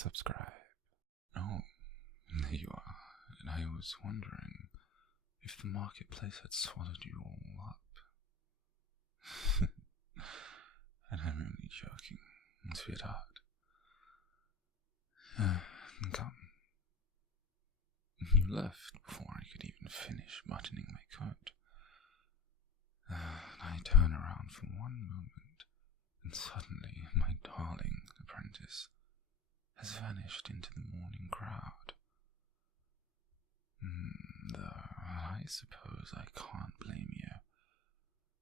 subscribe. Oh, there you are. And I was wondering if the marketplace had swallowed you all up. And I'm only joking, sweetheart. Come. You left before I could even finish buttoning my coat. I turn around for one moment, and suddenly my darling apprentice has vanished into the morning crowd. Though I suppose I can't blame you.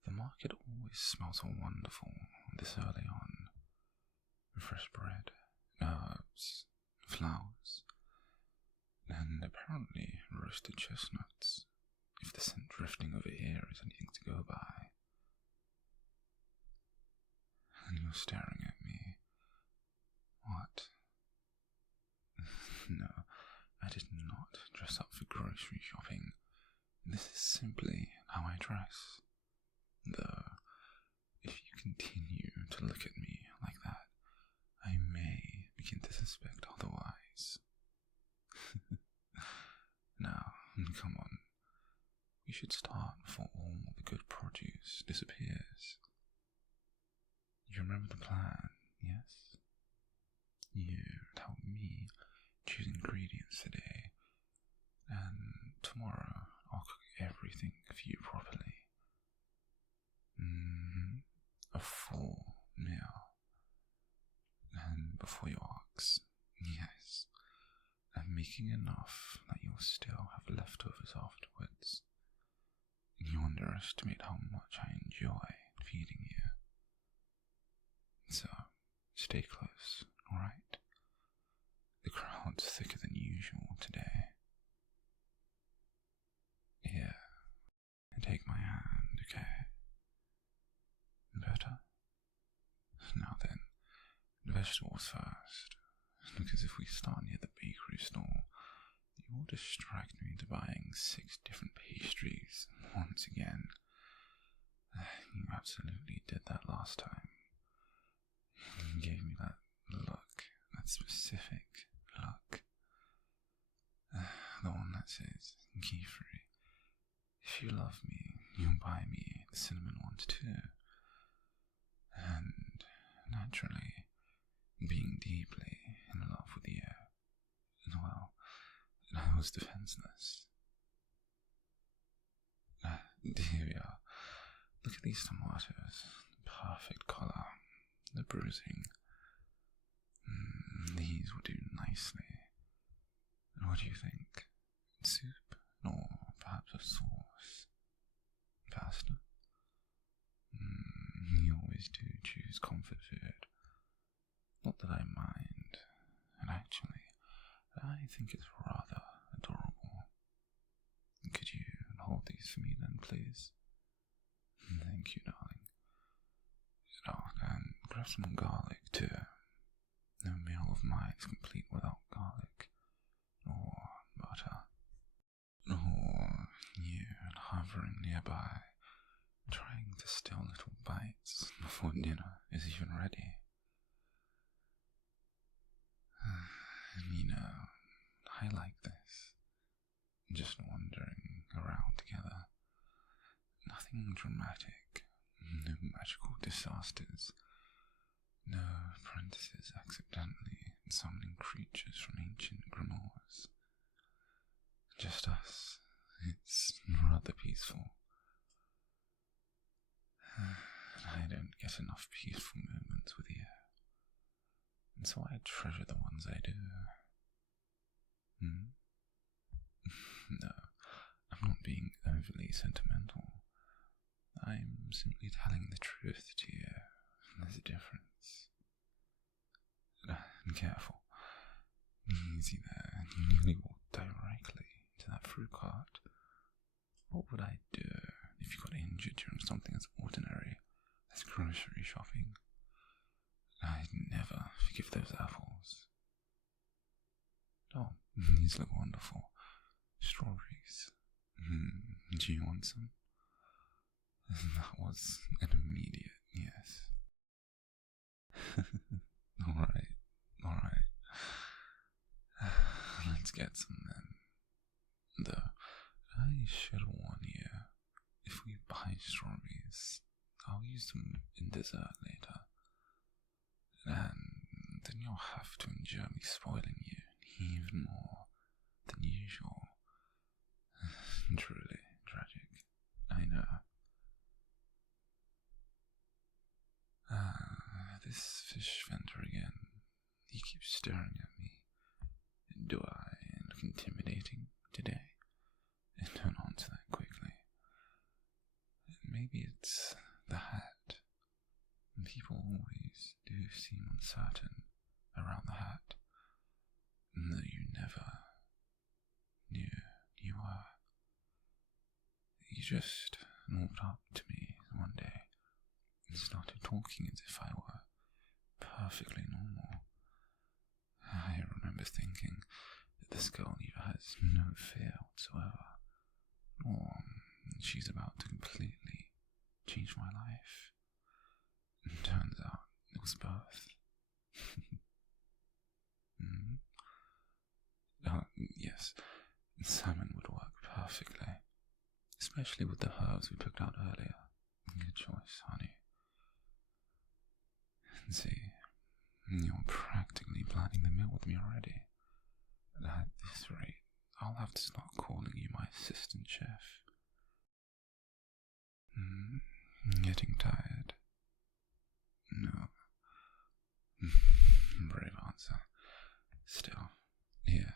The market always smells so wonderful this early on. Fresh bread, herbs, flowers, and apparently roasted chestnuts, if the scent drifting over here is anything to go by. And you're staring at me. What? No, I did not dress up for grocery shopping. This is simply how I dress. Though, if you continue to look at me like that, I may begin to suspect otherwise. Now, come on. We should start before all the good produce disappears. You remember the plan, yes? You'd help me choose ingredients today, and tomorrow I'll cook everything for you properly. A full meal. And before you ask, yes, I'm making enough that you'll still have leftovers afterwards. You underestimate how much I enjoy feeding you. So, stay close, alright? The crowd's thicker than usual today. Here, take my hand, okay? Better? Now then, the vegetables first, because if we start near the bakery stall, you will distract me into buying 6 different pastries once again. You absolutely did that last time. You gave me that look, that specific look. The one that says, Qifrey, if you love me, you'll buy me the cinnamon ones too. And, naturally, being deeply in love with you, well, I was defenseless. Here we are. Look at these tomatoes. Perfect colour. The bruising. These will do nicely. And what do you think? Soup? Or perhaps a sauce? Pasta? You always do choose comfort food. Not that I mind. And actually, I think it's rather adorable. Could you hold these for me then, please? Thank you, darling. And grab some garlic too. No meal of mine is complete without garlic, or butter, or you hovering nearby, trying to steal little bites before dinner is even ready. You know, I like this. Just wandering around together. Nothing dramatic, no magical disasters, no apprentices accidentally summoning creatures from ancient grimoires. Just us. It's rather peaceful. I don't get enough peaceful moments with you, and so I treasure the ones I do. No, I'm not being overly sentimental. I'm simply telling the truth to you. There's a difference. Careful. Easy there. You nearly walked directly to that fruit cart. What would I do if you got injured during something as ordinary as grocery shopping? I'd never forgive those apples. Oh, these look wonderful. Strawberries. Do you want some? That was an immediate yes. Alright. let's get some then. Though, I should warn you, if we buy strawberries, I'll use them in dessert later. And then you'll have to endure me spoiling you even more than usual. Truly tragic, I know. This fish vendor again. He keeps staring at me. Do I look intimidating today? And don't answer that quickly. Maybe it's the hat. People always do seem uncertain around the hat, though you never knew you were. You just walked up to me one day and started talking as if I were perfectly normal. I remember thinking that this girl either has no fear whatsoever, or she's about to completely change my life. And turns out it was both. Yes, salmon would work perfectly, especially with the herbs we picked out earlier. Good choice, honey. And see, you're practically planning the meal with me already. At this rate, I'll have to start calling you my assistant chef. Getting tired? No. Brave answer. Still, here.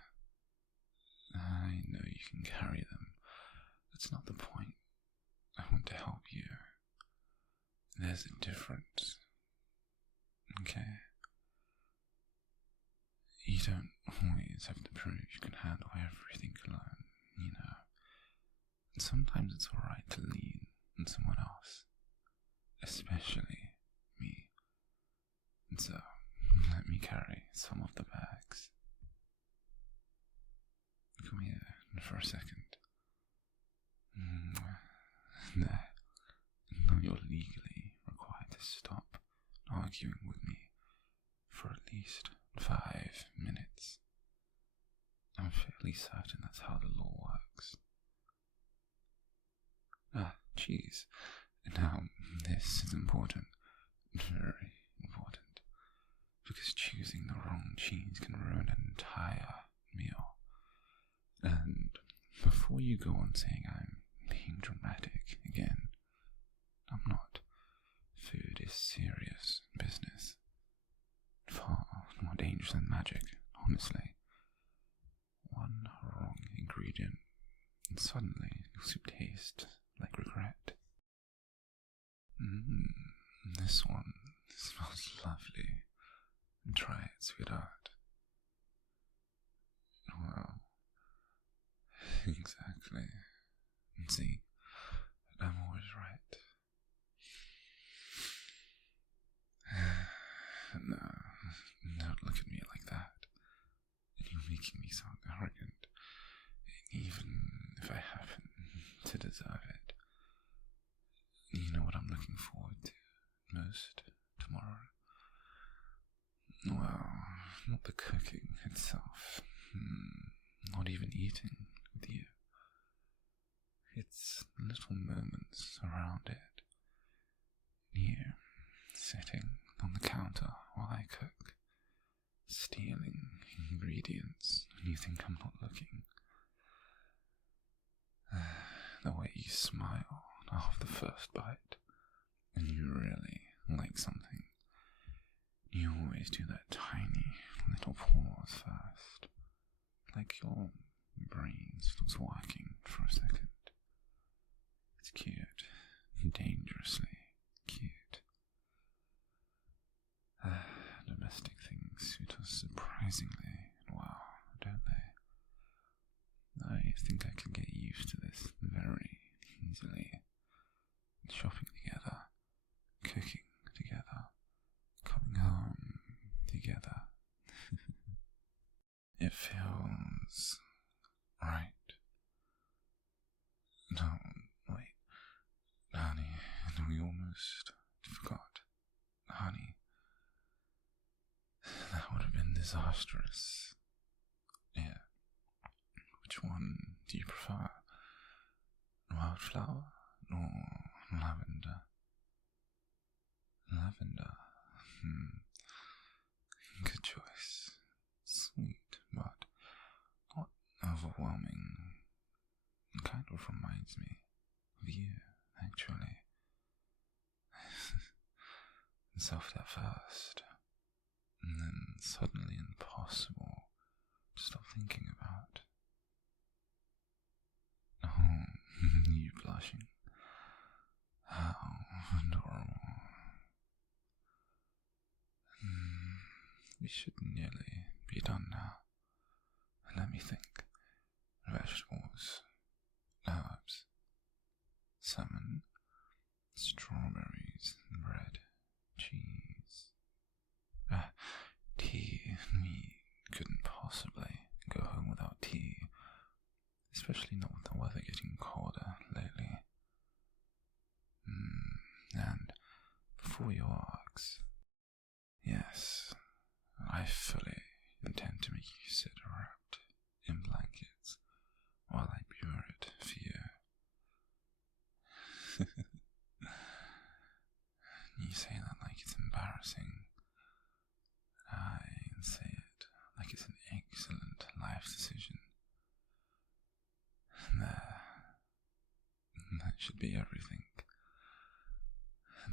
I know you can carry them. That's not the point. I want to help you. There's a difference. Okay? You don't always have to prove you can handle everything alone, you know. And sometimes it's alright to lean on someone else. Especially me. And so, let me carry some of the bags. Come here for a second. There. Now you're legally required to stop arguing with me for at least 5 minutes. I'm fairly certain that's how the law works. Cheese. Now, this is important. Very important. Because choosing the wrong cheese can ruin an entire meal. And before you go on saying I'm being dramatic again, I'm not. Food is serious business. Far more dangerous than magic, honestly. One wrong ingredient, and suddenly your soup tastes like regret. This one smells lovely. Try it, sweetheart. Well, exactly. See, I'm always right. No, don't look at me like that. You're making me sound arrogant, even if I happen to deserve it. You know what I'm looking forward to most tomorrow? Well, not the cooking itself, not even eating with you. It's little moments around it. You sitting on the counter while I cook, stealing ingredients when you think I'm not looking. The way you smile after the first bite, and you really like something. You always do that tiny little pause first, like your brain stops working for a second. It's cute, dangerously cute. Domestic things suit us surprisingly well, don't they? I think I could get used to this very easily. Shopping together, cooking together, coming home together. It feels right. No, wait. Honey, we almost forgot. Honey, that would have been disastrous. Yeah, which one do you prefer? Wildflower or lavender? Lavender. Good choice. Sweet, but not overwhelming. Kind of reminds me of you, actually. Soft at first, and then suddenly impossible to stop thinking about. Oh, you blushing. How adorable. We should nearly be done now. Let me think. Vegetables, herbs, salmon, strawberries, bread, cheese. Tea. We couldn't possibly go home without tea, especially not with the weather getting colder lately. And before you ask, yes, I fully intend to make you sit wrapped in blankets while I pure it for you. You say that like it's embarrassing. I say it like it's an excellent life decision. That should be everything.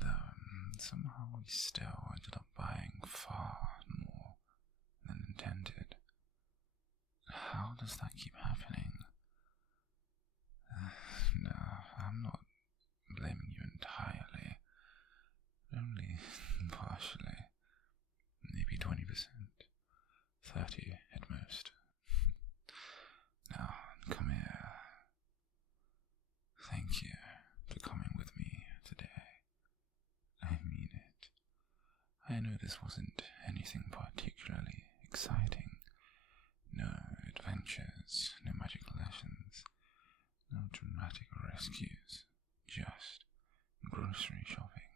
Though somehow we still ended up buying far more than intended. How does that keep happening? No, I'm not blaming you entirely. Only partially. Maybe 20%. 30 at most. Now, come here. Thank you for coming with me today. I mean it. I know this wasn't anything particularly exciting. No adventures, no magical lessons, no dramatic rescues, just grocery shopping.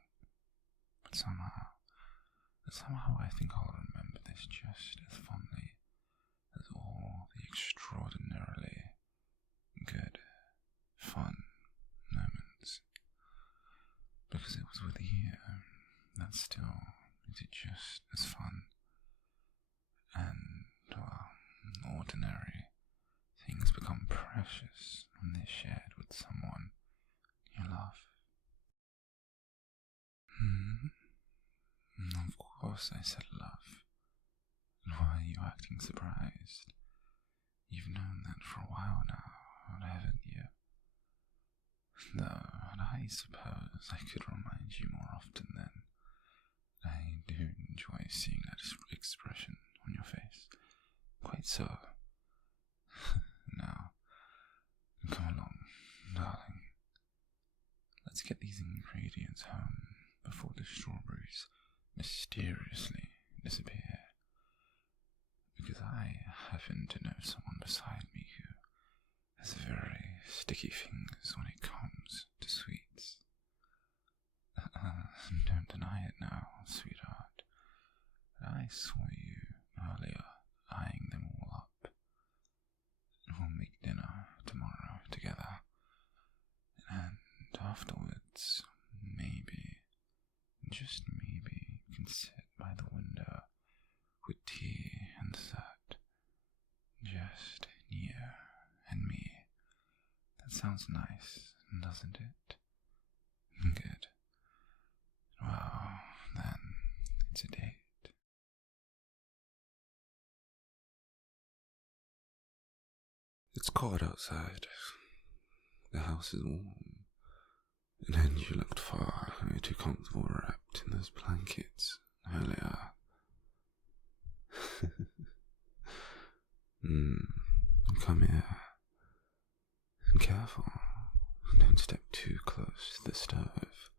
But somehow I think I'll remember this just as fondly as all the extraordinarily good, fun moments. Because it was with you that still makes it just as fun. And, well, ordinary things become precious when they're shared with someone you love. Of course I said love. Why are you acting surprised? You've known that for a while now, haven't you? Though, I suppose I could remind you more often then. I do enjoy seeing that expression on your face. Quite so. Now, come along, darling. Let's get these ingredients home before the strawberries mysteriously disappear. Because I happen to know someone beside me who has very sticky fingers when it comes to sweets. Don't deny it now, sweetheart. I saw you earlier eyeing them all up. We'll make dinner tomorrow together. And afterwards, maybe, just maybe, you can sit by the window with tea and that. Just you and me. That sounds nice, doesn't it? Good. Well, then, it's a date. It's cold outside. The house is warm. And you looked far too comfortable wrapped in those blankets earlier. Come here. And careful. Don't step too close to the stove.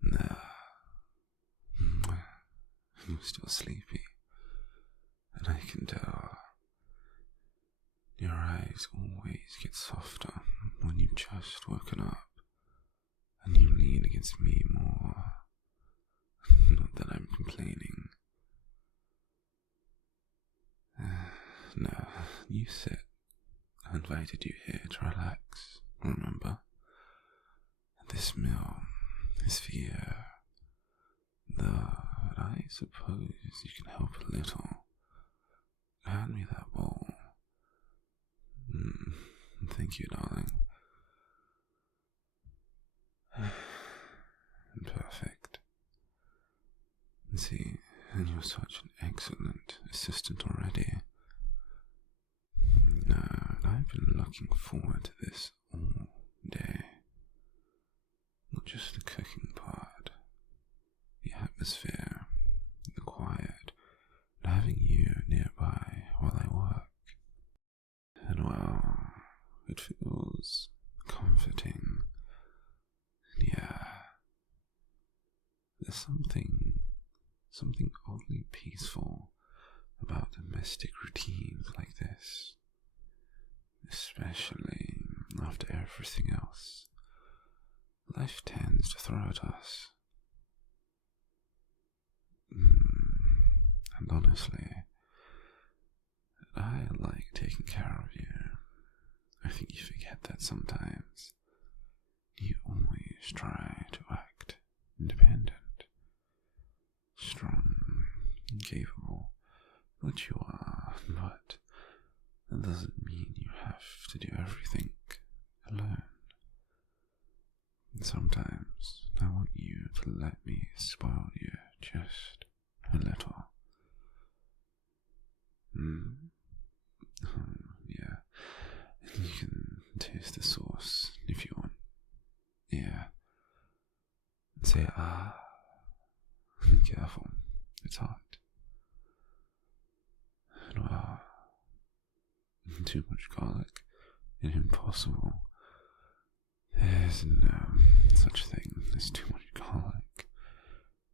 There. You're still sleepy. And I can tell. Your eyes always get softer when you've just woken up. And you lean against me more. Not that I'm complaining. No, you sit invited you here to relax, remember? This meal is for you, though I suppose you can help a little. Hand me that bowl. Thank you, darling. Perfect. See, and you're such an excellent assistant already. Now, I've been looking forward to this all day. Not just the cooking part, the atmosphere, the quiet, and having you nearby while I work. And well, it feels comforting. Yeah. There's something oddly peaceful about domestic routines like this, especially after everything else life tends to throw at us. And honestly, I like taking care of you. I think you forget that sometimes. You always try to act independent, strong, and capable, which you are, but that doesn't mean you have to do everything alone. And sometimes I want you to let me spoil you just a little. Yeah, you can taste the sauce if you want. Yeah. Say ah. Be careful, it's hot. And well, too much garlic is impossible. There's no such thing as too much garlic.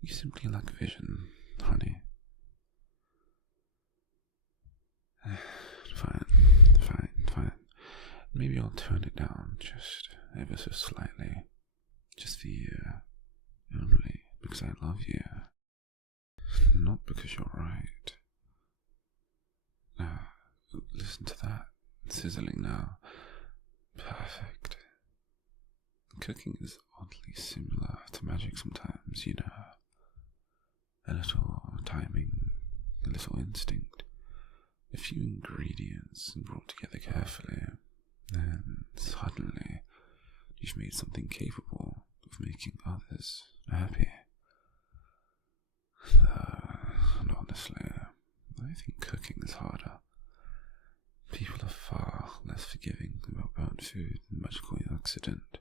You simply lack vision, honey. Fine. Maybe I'll turn it down just ever so slightly. Just for you. Only because I love you. Not because you're right. Listen to that. Sizzling now. Perfect. Cooking is oddly similar to magic sometimes, you know. A little timing, a little instinct, a few ingredients brought together carefully, and suddenly you've made something capable of making others happy. And honestly, I think cooking is harder. People are far less forgiving about burnt food and magical accident.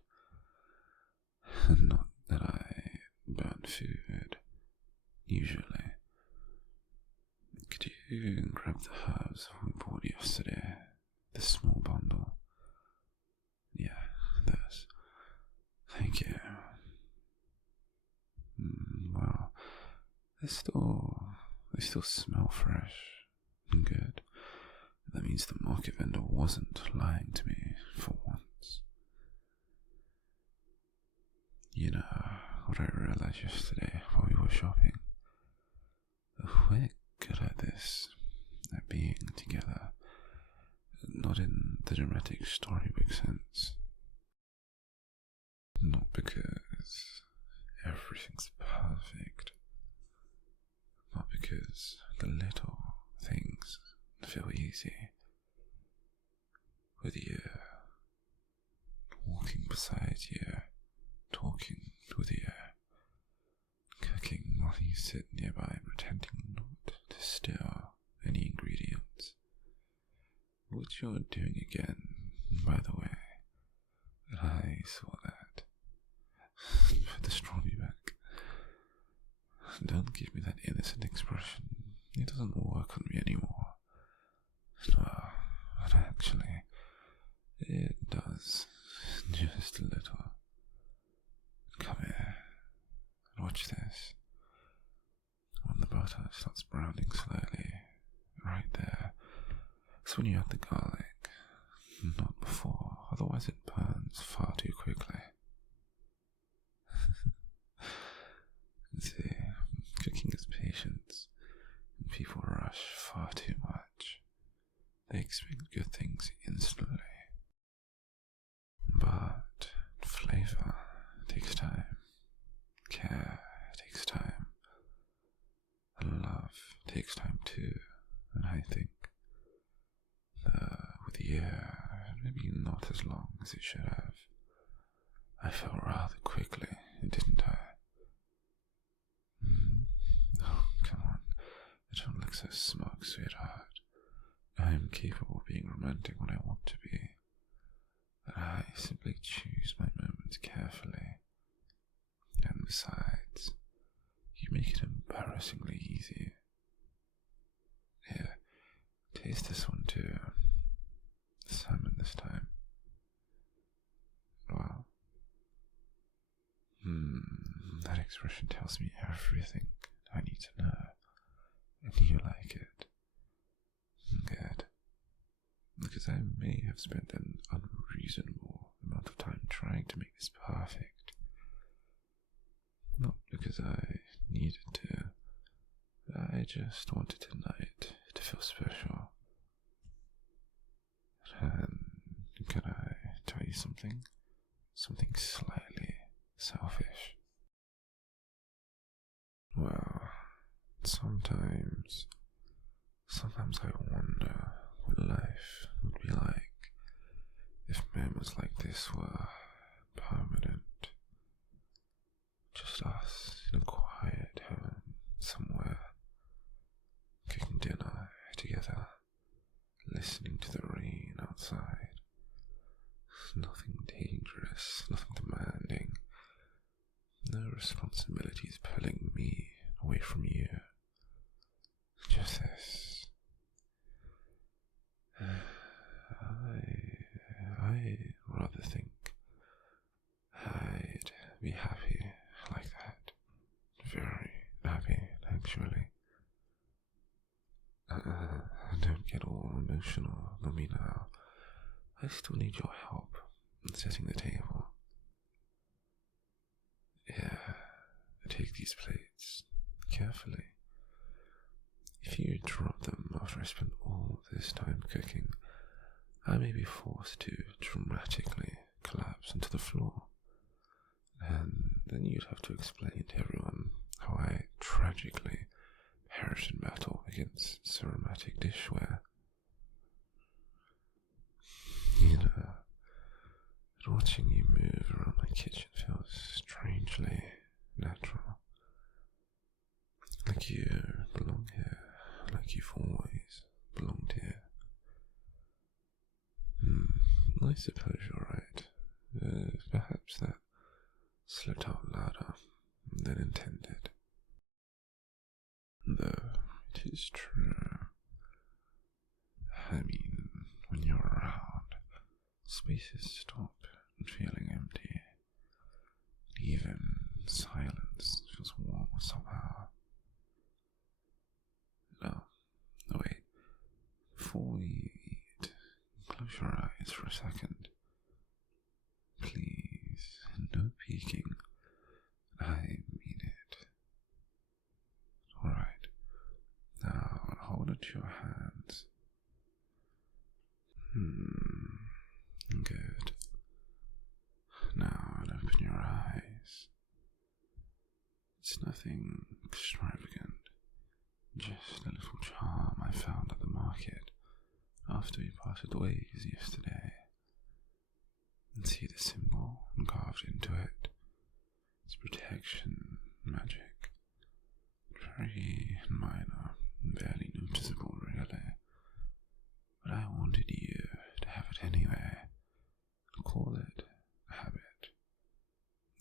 Not that I burn food, usually. Could you grab the herbs we bought yesterday? The small bundle? Yeah, those. Thank you. Well, they still smell fresh and good. That means the market vendor wasn't lying to me for once. You know what I realized yesterday while we were shopping? We're good at this, at being together, not in the dramatic storybook sense. Not because everything's perfect, but because the little things feel easy. With you, walking beside you, talking with you, cooking while you sit nearby pretending not to stir any ingredients. What you're doing again, by the way, I saw that. Put the strawberry back. Don't give me that innocent expression. It doesn't work on me anymore. Well, but actually, it does. Just a little. Come here. Watch this. When the butter starts browning slowly, right there, that's when you add the garlic. Not before, otherwise it burns far too quickly. See, cooking is patience, and people rush far too much. They expect good things instantly, But flavor takes time, care takes time, and love takes time too. And I think with the year, maybe not as long as it should have, I fell rather quickly, didn't I? Oh, come on. Don't look so smug, sweetheart. I am capable of being romantic when I want to be. But I simply choose my moments carefully. And besides, you make it embarrassingly easy. Here, taste this one too. Salmon this time. Well, that expression tells me everything I need to know. And you like it. Good. Because I may have spent an unreasonable amount of time trying to make this perfect. Not because I needed to. I just wanted tonight to feel special. And can I tell you something? Something slightly selfish. Well, sometimes I wonder what life would be like if moments like this were permanent. Just us in a quiet home somewhere, cooking dinner together, listening to the rain outside. Nothing dangerous, nothing demanding. No responsibilities pulling me away from you. Just this. I rather think I'd be happy like that. Very happy, actually. Don't get all emotional on me now. I still need your help in setting the table. Yeah, take these plates carefully. If you drop them after I spend all this time cooking, I may be forced to dramatically collapse onto the floor. And then you'd have to explain to everyone how I tragically perished in battle against ceramic dishware. You know, watching you move around my kitchen feels strangely natural. Like you belong here, like you've always belonged here. I suppose you're right. Perhaps that slipped out louder than intended. Though it is true. I mean, when you're around, spaces stop feeling empty. Even silence feels warm somehow. No, wait. Before we eat, close your eyes for a second. Please, no peeking. I mean it. Alright. Now hold it to your hands. Good. Now open your eyes. It's nothing extravagant. Just a little charm I found at the market after we parted ways yesterday. And see the symbol carved into it. It's protection magic. Very minor, barely noticeable really. But I wanted you to have it anyway. Call it a habit.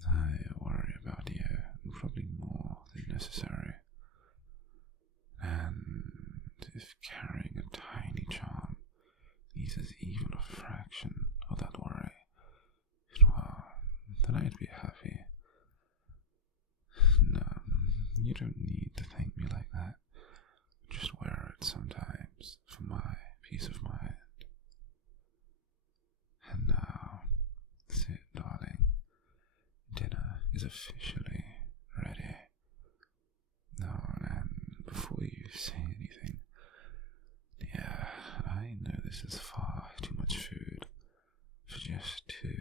I worry about you, probably more than necessary. And if carrying a tiny charm eases even a fraction of that worry, well, then I'd be happy. No, you don't need to thank me like that. Just wear it sometimes for my peace of mind. And now, sit, darling. Dinner is officially ready. No, and before you say anything, yeah, I know this is far too much food for just two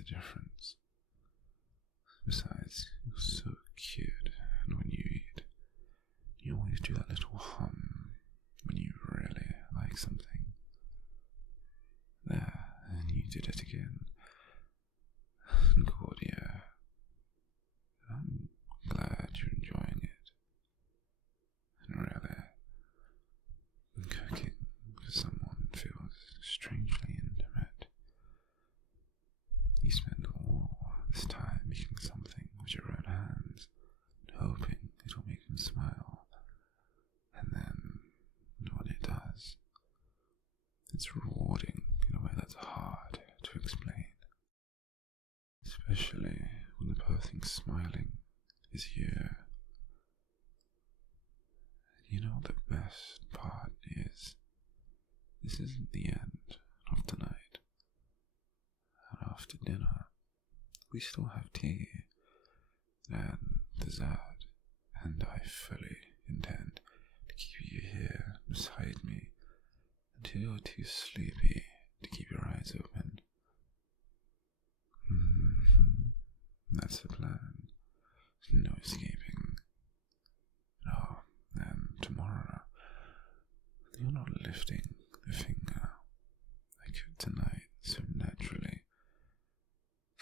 a difference. Besides, you're so cute, and when you eat, you always do that little hum when you really like something. There, and you did it again. Cordia, I'm glad you're enjoying it. And really, cooking for someone feels strangely intimate. You spend all this time making something with your own hands, hoping it'll make them smile. And then, when it does, it's rewarding in a way that's hard to explain. Especially when the person smiling is you. You know what the best part is? This isn't the end of tonight. And after dinner, we still have tea and dessert, and I fully intend to keep you here beside me until you're too sleepy to keep your eyes open. That's the plan. No escaping. Oh, and tomorrow, you're not lifting the finger I could tonight so naturally.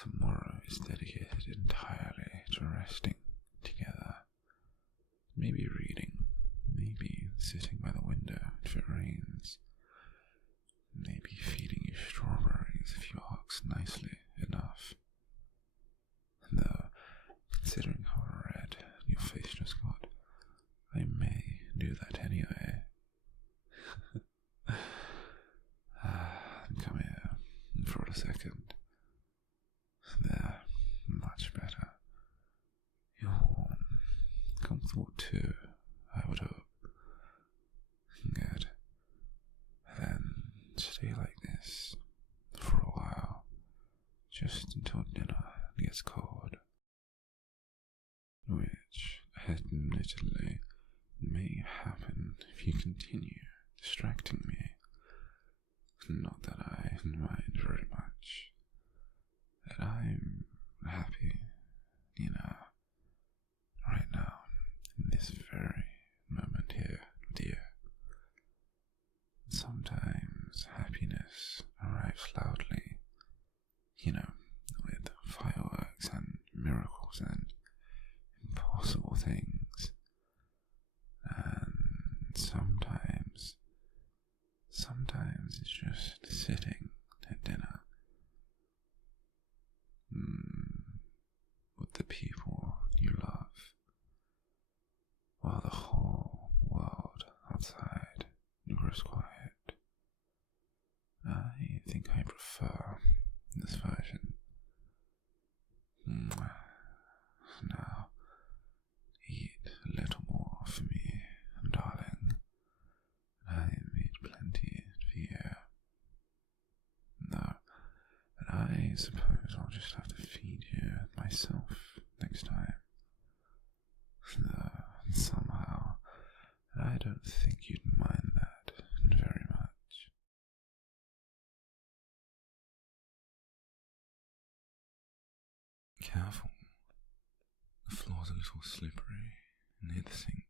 Tomorrow is dedicated entirely to resting together. Maybe reading, maybe sitting by the window if it rains, maybe feeding you strawberries if you ask nicely enough. Though, considering how red your face just got, I may do that anyway. Come here for a second. There, much better. You're warm, comfortable too, I would hope. Good. Then stay like this for a while, just until dinner gets cold. Which, admittedly, may happen if you continue distracting me. Not that I mind very much. That I'm happy, right now, in this very moment here with you. Sometimes happiness arrives loudly, with fireworks and miracles and impossible things. And sometimes it's just sitting at dinner with the people you love, while the whole world outside grows quiet. I think I prefer this version. Now, eat a little more for me, darling. I made plenty for you. No, but I suppose I'll just have to feed you myself next time. Though, somehow, I don't think you'd mind that very much. Careful. The floor's a little slippery near the sink.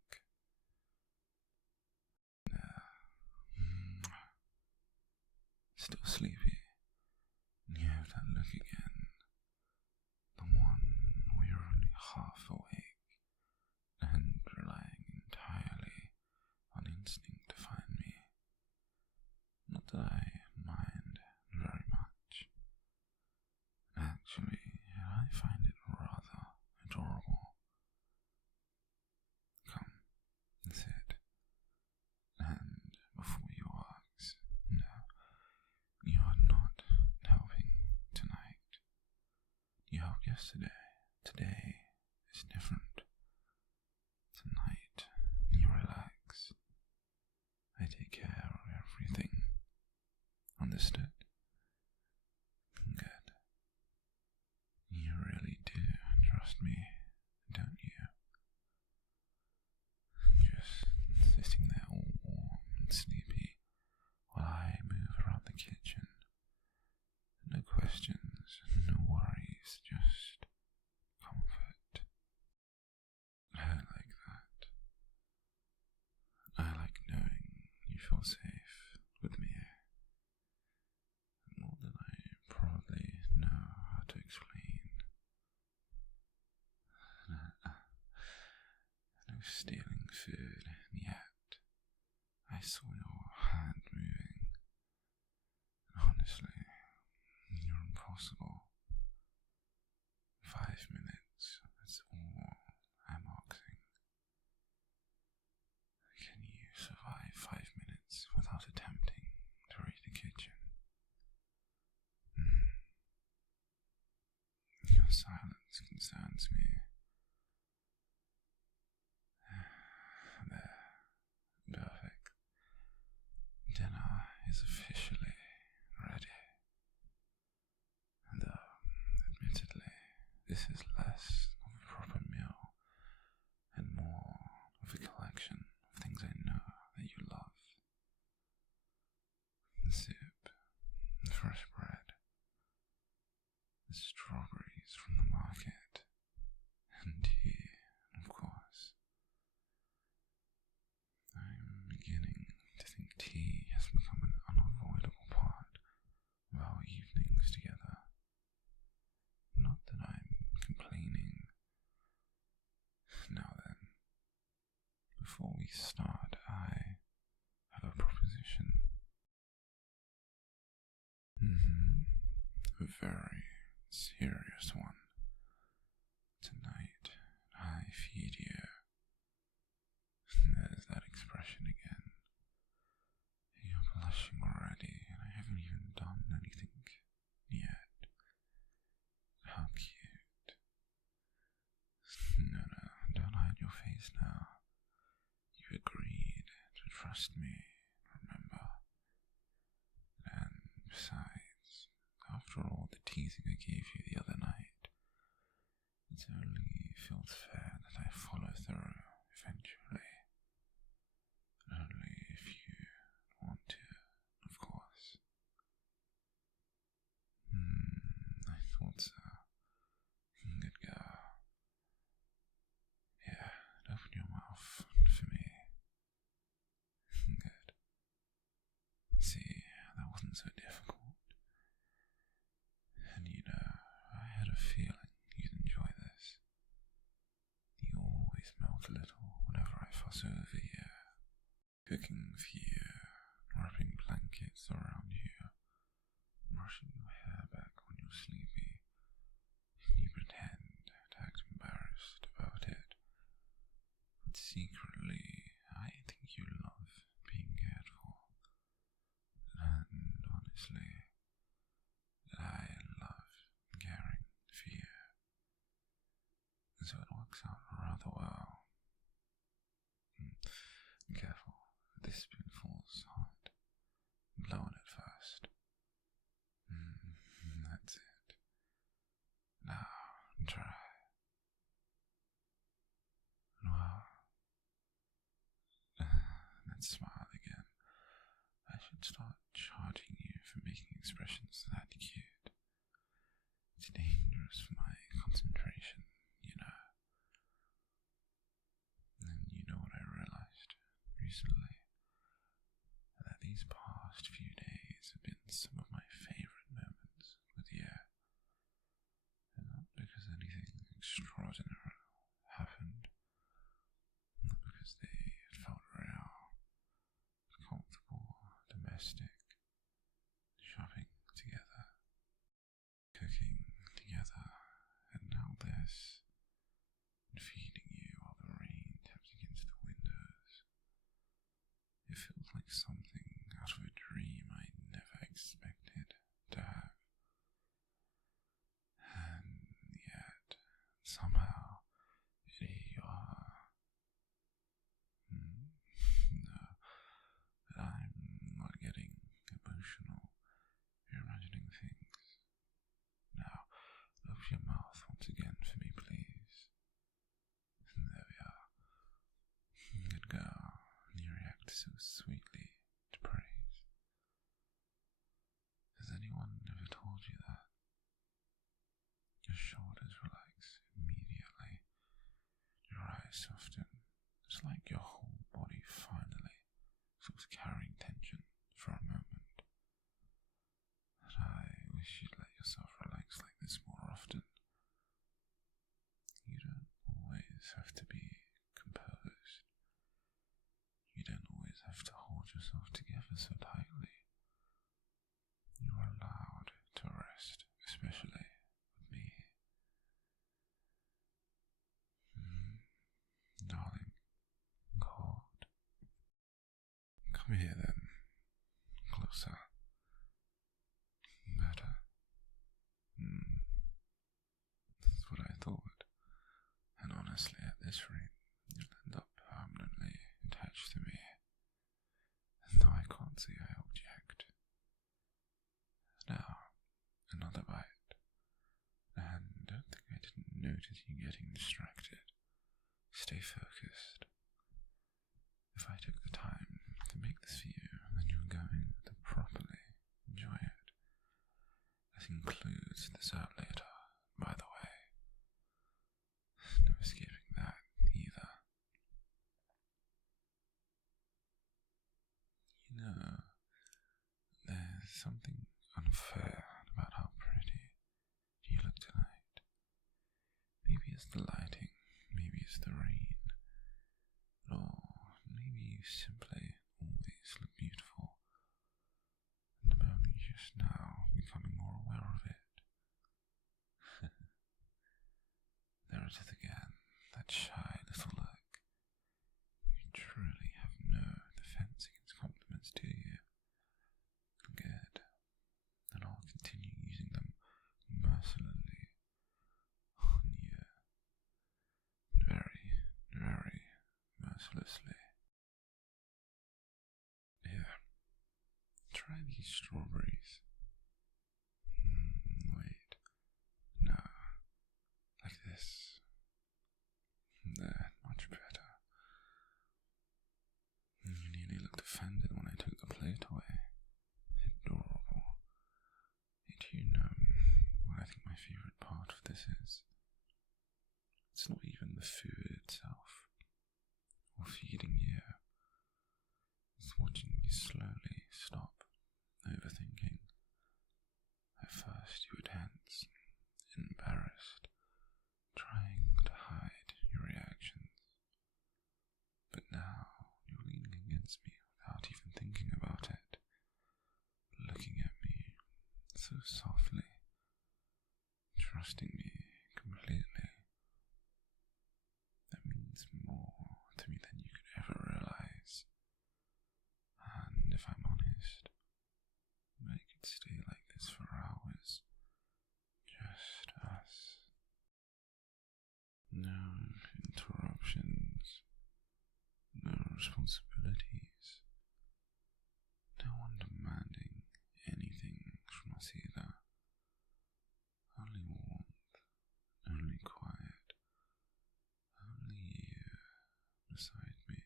Still sleepy. You have that look again. The one where you're only half awake and relying entirely on instinct to find me. Not that I mind very much. Actually, I find it rather adorable. Come, sit. And before you ask, no, you are not helping tonight. You helped yesterday. Today is different. Tonight, you relax. I take care of everything. Understood? Good. You really do trust me, don't you? Just sitting there all warm and sleepy while I move around the kitchen. No questions, no worries. feel safe with me. More than I probably know how to explain. No stealing food, and yet I saw your hand moving. Honestly, you're impossible. 5 minutes, that's all I'm asking. Can you survive 5 minutes without attempting to reach the kitchen? Your silence concerns me. There. Perfect. Dinner is officially ready. Though, admittedly, this is less of a proper meal and more of a collection of things I know that you love. The soup, the fresh bread, the strawberries from the market, and tea, of course. I'm beginning to think tea has become an unavoidable part of our evenings together. Not that I'm complaining. Now then, before we start, I have a proposition. A very serious one. Tonight, I feed you. There's that expression again. You're blushing already, and I haven't even done anything yet. How cute. No, don't hide your face now. You agreed to trust me, remember? And besides, after all the teasing I gave you the other night, it only feels fair that I follow through eventually. Only if you want to, of course. I thought so. Good girl. Yeah, open your mouth for me. Good. See, that wasn't so difficult. And I had a feeling you'd enjoy this. You always melt a little whenever I fuss over you. Cooking for you, wrapping blankets around you, brushing your hair back when you're sleepy. You pretend to act embarrassed about it, but secretly I think you love being cared for. And honestly, I love caring for you. So it works out rather well. Careful, this spoonful's hot. Blow on it first. That's it. Now, try. Well, let's smile again. I should start charging you for making expressions that cute. It's dangerous for my concentration, And you know what I realized recently? That these past few days have been some of my favorite moments with you. And not because anything extraordinary happened, not because they had felt real, comfortable, domestic, shopping together, cooking together, and now this, and feeding you while the rain taps against the windows. It feels like something out of a dream I never expected to have. And yet, somehow, here you are. No, I'm not getting emotional. You're imagining things. Now, open your mouth once again for me, please. And there we are. Good girl. You react so sweetly to praise. Has anyone ever told you that? Your shoulders relax immediately. Your eyes soften. It's like your whole body finally stops carrying Come here then. Closer. Better. This is what I thought. And honestly, at this rate, you'll end up permanently attached to me. And though I can't say I object. Now, another bite. And don't think I didn't notice you getting distracted. Stay focused. If I took the time to make this for you, then you're going to properly enjoy it. This includes dessert later, by the way. No escaping that, either. You know, there's something unfair about how pretty you look tonight. Maybe it's the lighting, maybe it's the rain, or maybe you simply always look beautiful, and I'm only just now becoming more aware of it. There it is again, that shy little look. You truly have no defense against compliments, do you? Good. Then I'll continue using them mercilessly on you. Very, very mercilessly. Here, try these strawberries. Wait. No. Like this. They're much better. You nearly looked offended when I took the plate away. Adorable. Do you know what I think my favourite part of this is? It's not even the food itself, or feeding you. It's watching you slowly stop overthinking. At first you were tense, embarrassed, trying to hide your reactions. But now you're leaning against me without even thinking about it, looking at me so softly, trusting me completely. That means more to me than you could ever realize. And if I'm honest, I could stay like this for hours. Just us. No interruptions. No responsibilities. No one demanding anything from us either. Only warmth. Only quiet. Only you beside me.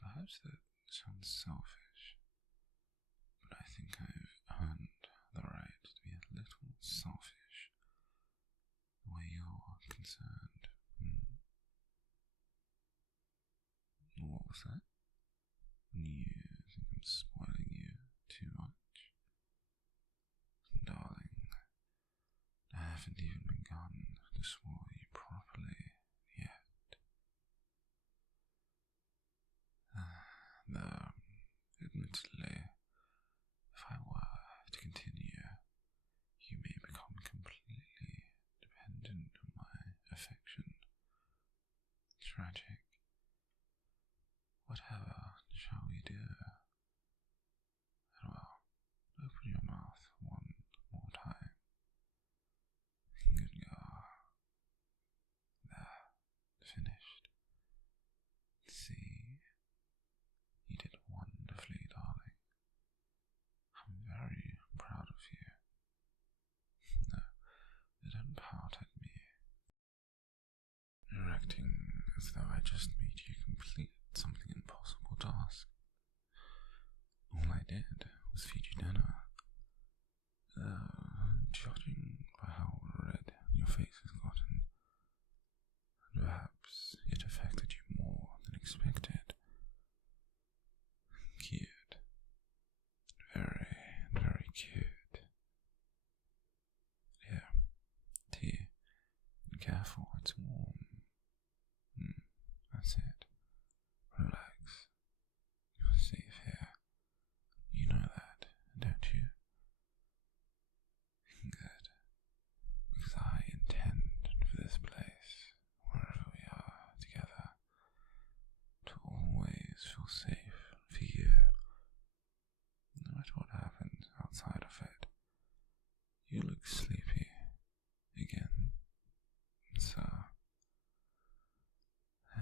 Perhaps that sounds selfish, but I think I've earned the right to be a little selfish the way you're concerned. What was that? You think I'm spoiling you too much? Darling, I haven't even begun to spoil you properly yet. Though, admittedly, if I were to continue, you may become completely dependent on my affection. Tragic. Whatever shall we do? Well, open your mouth one more time. Good girl. There, finished. See? You did wonderfully, darling. I'm very proud of you. No, don't pout at me. You're acting as though I just made you complete something impossible to ask. All I did was feed you dinner. Judging by how red your face has gotten, perhaps it affected you more than expected. Cute. Very, very cute. Here, tea. Be careful, it's warm. That's it. Relax. You're safe here. You know that, don't you? Good. Because I intend for this place, wherever we are together, to always always feel safe for you. No matter what happens outside of it, you look sleepy again. So, I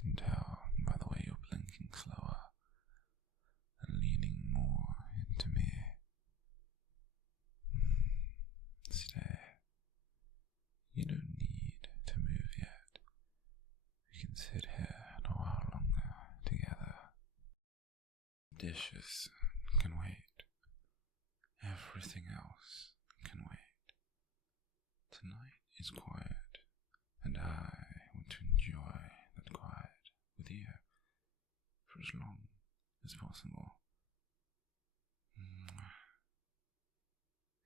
can tell by the way you're blinking slower and leaning more into me. Stay. You don't need to move yet. We can sit here a while longer together. Dishes can wait. Everything else can wait. Tonight is quiet, and I want to enjoy that quiet with you for as long as possible.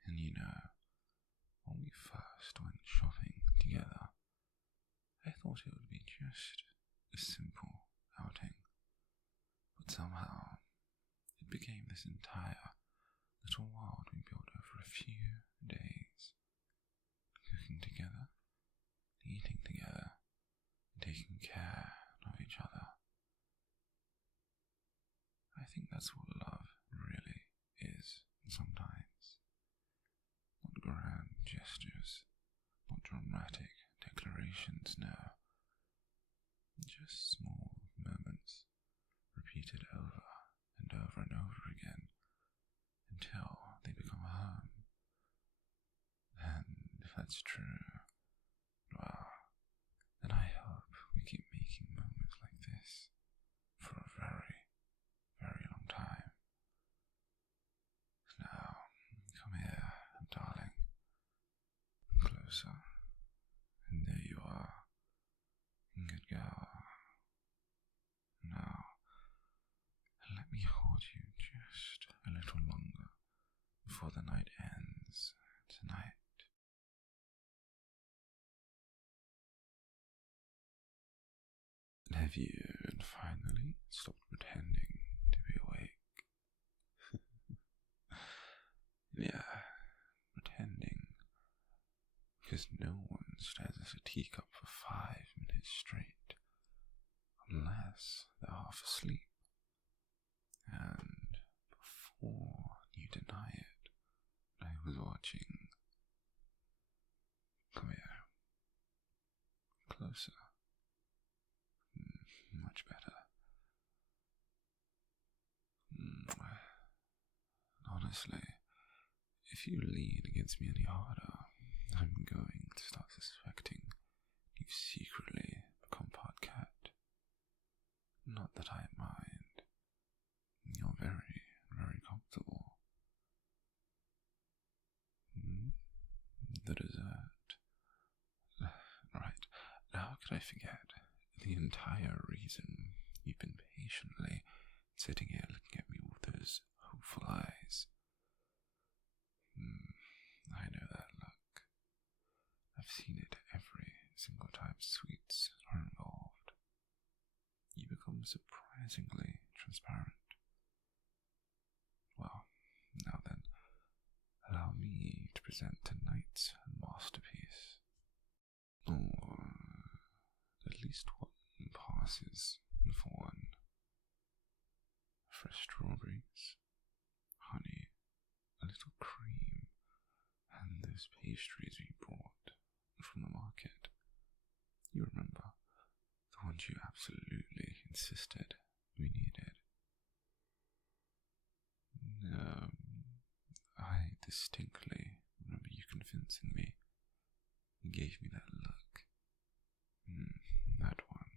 And you know, when we first went shopping together, I thought it would be just a simple outing. But somehow, it became this entire little world we built over a few days. Cooking together, eating together, and taking care of each other. I think that's what love really is sometimes. Not grand gestures, not dramatic declarations, no. Just small moments, repeated over and over and over again, until they become a home. And if that's true, well, then I hope we keep making moments like this for a very, very long time. Now, come here, darling. Closer. And there you are. Good girl. Now, let me hold you just a little longer before the night ends tonight. Have you finally stopped pretending to be awake? Yeah, pretending. Because no one stares at a teacup for 5 minutes straight, unless they're half asleep. And before you deny it, I was watching. Come here. Closer. Much better. Honestly, if you lean against me any harder, I'm going to start suspecting you've secretly become part cat. Not that I mind. You're very, very comfortable. The dessert. Right, how could I forget the entire reason you've been patiently sitting here looking at me with those hopeful eyes? I know that look. I've seen it every single time sweets are involved. You become surprisingly transparent. Well, now then, allow me to present tonight's masterpiece. Or at least one passes for one. Fresh strawberries, honey, a little cream, and those pastries we brought from the market. You remember, the ones you absolutely insisted we needed. I distinctly remember you convincing me. You gave me that look. That one.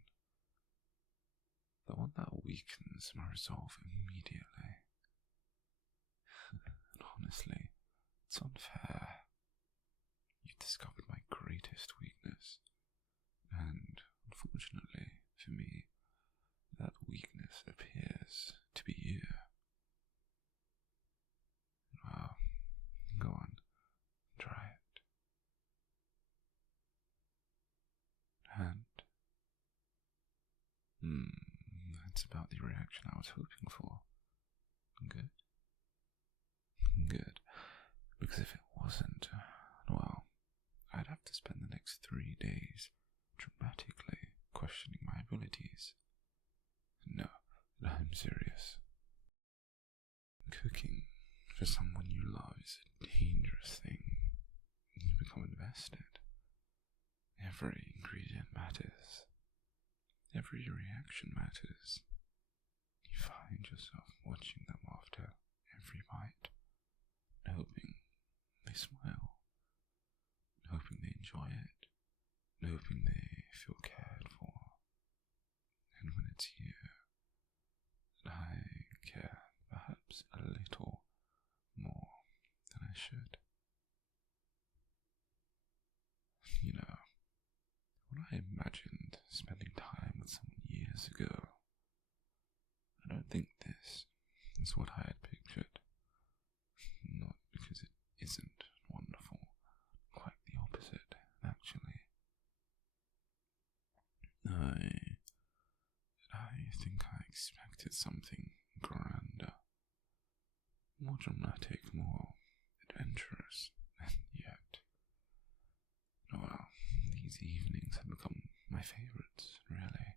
The one that weakens my resolve immediately. And honestly, it's unfair. You discovered my greatest weakness. And unfortunately for me, that weakness appears to be you. Well, go on, try it. And that's about the reaction I was hoping for. Good? Good. Because if it wasn't, well, I'd have to spend the next 3 days dramatically questioning ingredient matters. Every reaction matters. You find yourself watching them after every bite, hoping they smile, hoping they enjoy it, hoping they feel cared for. And when it's you, I care perhaps a little more than I should. You know, when I imagined spending time with someone years ago, I don't think this is what I had pictured. Not because it isn't wonderful, quite the opposite, actually. I think I expected something grander, more dramatic, more adventurous, and yet, well, these evenings have become my favourites, really.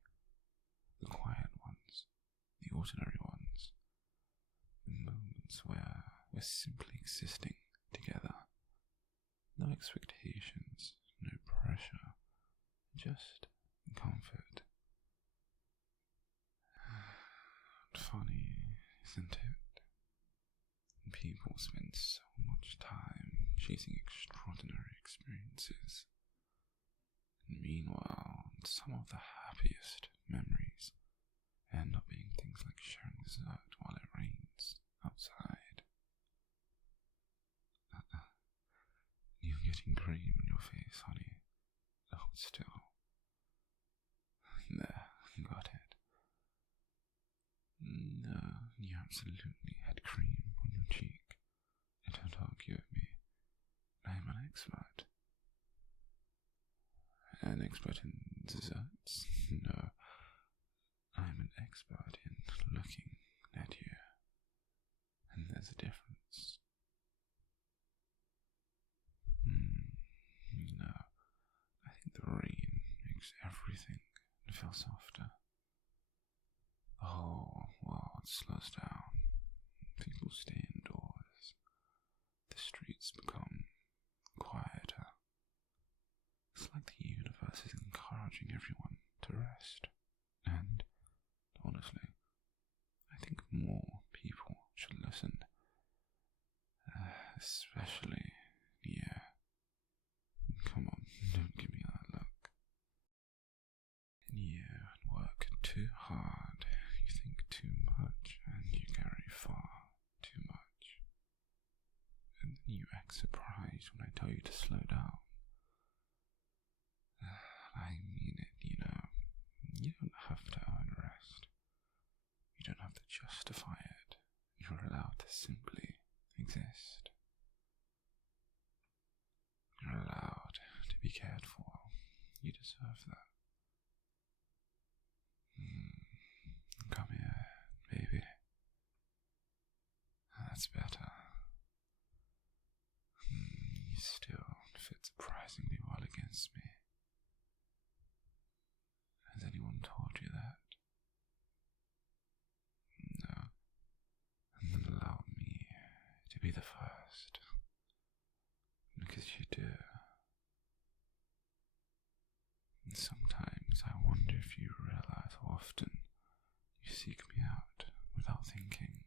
The quiet ones, the ordinary ones, the moments where we're simply existing together. No expectations, no pressure, just comfort. Funny, isn't it? People spend so much time chasing extraordinary experiences. And meanwhile, some of the happiest memories end up being things like sharing dessert while it rains outside. You're getting cream on your face, honey. Hold still. There, got it. No, you absolutely had cream on your cheek. Don't argue with me. I'm an expert. An expert in desserts? No. I'm an expert in looking at you. And there's a difference. No. I think the rain makes everything feel softer. The whole world slows down. People stay indoors. The streets become quieter. It's like the universe is encouraging everyone to rest. And, honestly, I think more people should listen. Especially, yeah. Come on, don't give me that look. You work too hard, you think too much, and you carry far too much. And then you act surprised when I tell you to slow down. I mean it, you know. You don't have to earn rest. You don't have to justify it. You're allowed to simply exist. You're allowed to be cared for. You deserve that. Come here, baby. That's better. You still fit surprisingly well against me. Has anyone told you that? No. And then allow me to be the first. Because you do. And sometimes I wonder if you realize how often you seek me out without thinking.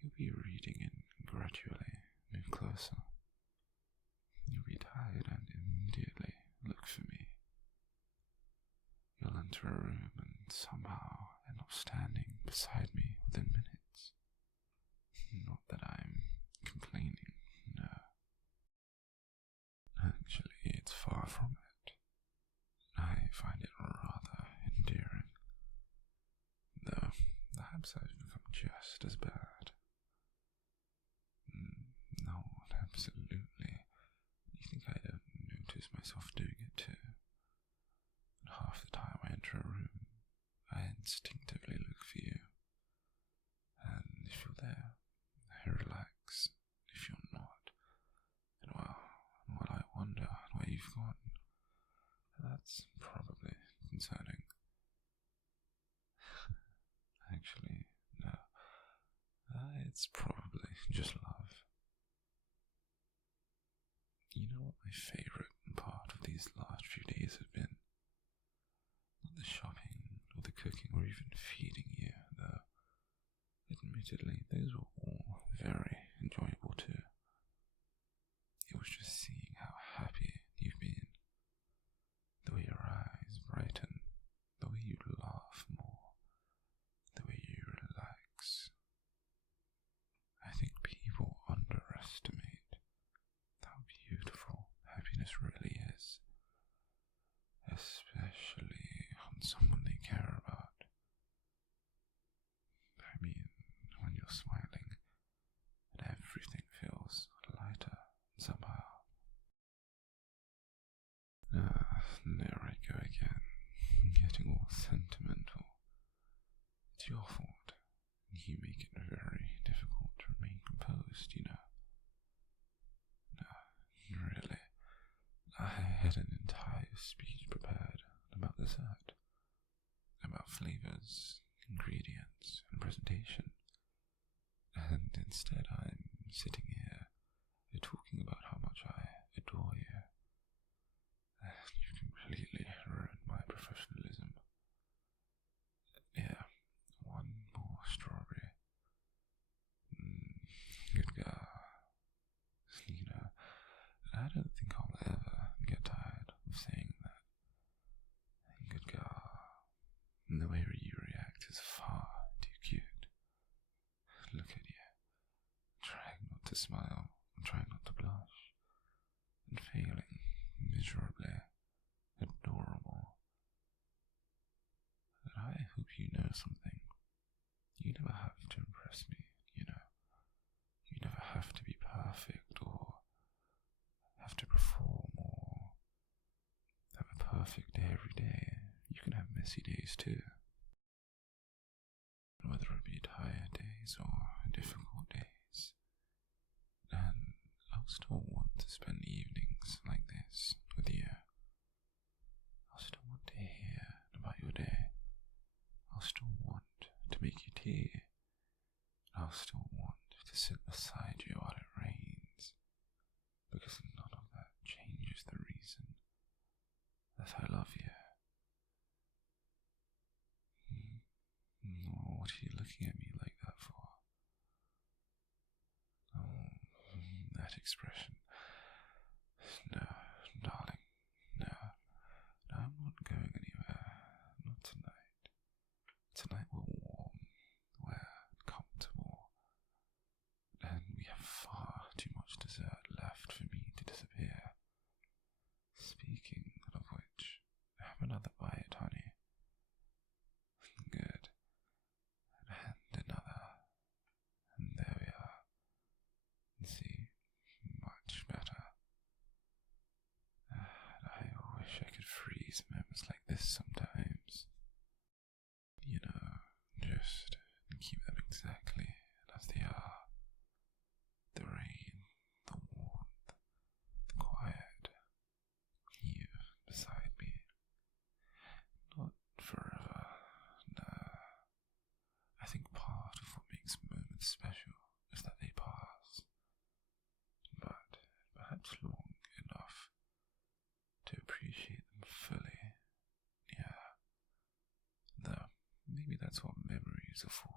You'll be reading and gradually move closer. You'll be tired and immediately look for me. You'll enter a room and somehow end up standing beside me within minutes. Not that I'm complaining, no. Actually, it's far from it. I find it rather endearing. Though, perhaps I've become just as bad. No, absolutely. You think I don't notice myself doing it too? And half the time I enter a room, I instinctively look for you. And if you're there, I relax. If you're not, then well, I wonder where you've gone. That's probably concerning. Actually, no. It's probably just love. You know what my favourite part of these last few or sentimental. It's your fault. You make it very difficult to remain composed, you know. No, really. I had an entire speech prepared about dessert, about flavors, ingredients, and presentation. And instead I'm sitting here talking about how much I adore you. You've completely ruined my professionalism. Yeah, one more strawberry. Good girl. You know, I don't think I'll ever get tired of saying that. Good girl. And the way you react is far too cute. Look at you, trying not to smile, trying not to blush, and failing miserably. Adorable. But I hope you know something. You never have to impress me, you know. You never have to be perfect or have to perform or have a perfect day every day. You can have messy days too. Whether it be tired days or difficult days. And I'll still want to spend evenings like this with you. I'll still want to hear about your day. I'll still want to make you tea. I'll still want to sit beside you while it rains. Because none of that changes the reason that I love you. What are you looking at me like that for? Oh, that expression. No, darling, no. I'm not going anywhere. Not tonight. Tonight we're warm, we're comfortable, and we have far too much dessert left for me to disappear. Speaking of which, have another bite, honey. Good. And another. And there we are. See, much better. I wish I could freeze moments like this sometimes. You know, just keep them exactly as they are. The rain, the warmth, the quiet. You beside me. Not forever, no. I think part of what makes moments special is that they pass. But perhaps long enough to appreciate them fully. Yeah. Though, maybe that's what memories are for.